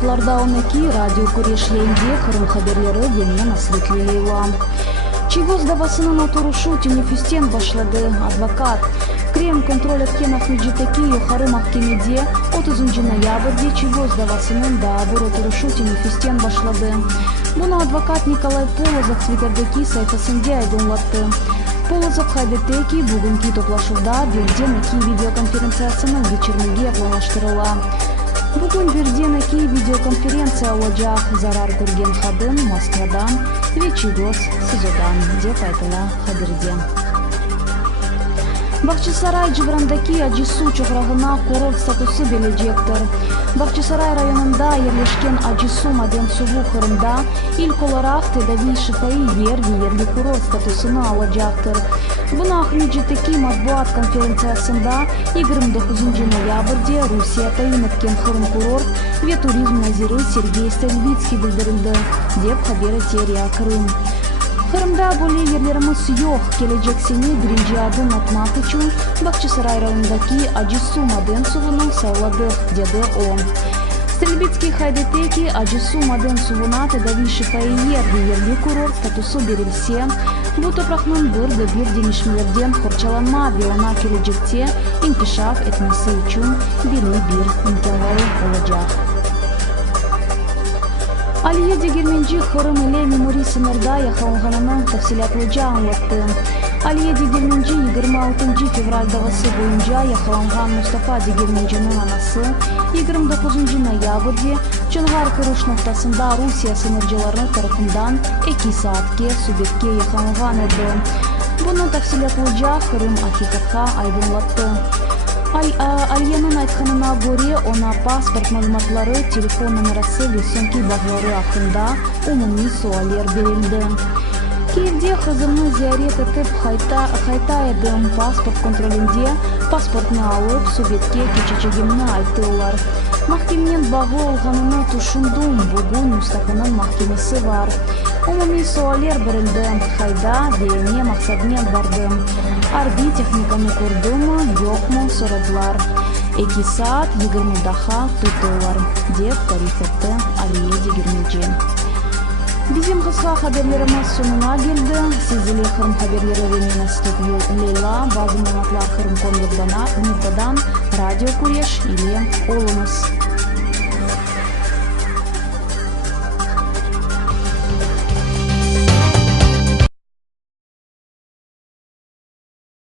Аймактарда онеки радио Куреш Ленде Кырым хаберлери Демьян Асветлиева. Чегоз давасынын отурушу Тюнефистен башлады. Адвокат Крем контроль эткен Ахмеджитеки юхары махкемеде 30 ноябрде Чегоз давасынын даабыр отурушу Тюнефистен башлады. Буну адвокат Николай Полозов Твиттердеки сайфасынде айдынлатты. Полозов хайдетеки бүгүнкү топлашууда бирден-эки видеоконференциясынын кечирмеге планлаштырыла. Бүгүн бирден-эки видеоконференция олажак. Зарар көрген хадым Москвадан Чегоз СИЗОдан деп айтыла хаберде. Бакчысарай жыбырындагы Ажысуу чограгына курорт статусу берилежектир. Бакчысарай районунда жерлешкен Ажысуу Маден суу Кырымда илк оларак тедави шифаи ерлик курорт статусуну алажактыр. Буну Ахмеджитеки матбуат конференциясында 29 ноябрде Русия тайын эткен Кырым курорт ве туризм назиры Сергей Стельвицкий билдирилди деп хабери Терия Крым. Кырымда более ерлерimiz yok. Келечек сене биринчи адым атмак үчүн Бакчысарай районундагы Ажысуу Маден сууну сайладык, деди о. Стельбицкий хайдетеки Ажысуу Маден сууна тедави шифаи ерлик курорт статусу берилсе, бул топурактын бир денишмелерден корчаланма биона келечекте инкишаф этмеси үчүн бир имкандар болажак. Алия Дегерменджи Кырым эле меморий сынырда яхаланганын тафсилатлыжа аңлатты. Алия Дегерменджи 26 февралдагысы боюнча яхаланган Мустафа Дегерменджинин анасы 29 ноябрде Чонгар кырыш ноктасында Русия сынырчылары тарапынан 2 саатке субъектке яхаланган эди. Буну тафсилатлыжа Кырым Акикатка айдынлатты. Алиянын айтканына көре, она паспорт маалыматлары, телефон номерасы ве сөңки баглары акында умумий суалер берилди. Киевде кызымны зиярет этип кайтайдым. Паспорт контролинде паспортну алып, субъектке кечечегимни айттылар. Махкеменин багуу алганыны тушундум. Бүгүн Мустафанын махкемеси бар. Умумий суалер берилди. Кайда, эмне максатынан бардым. Арби техниканы көрдүмү, жокму сорадылар. 2 саат 20 даха туттулар, деп тариф этти Алия Дегерменджи. Биздин кыска хаберлерimiz сонуна келди. Сиз эле Кырым хаберлери менен студия Лейла, базы маалыматлар Кырым комдодан радио Куреш или олуңуз.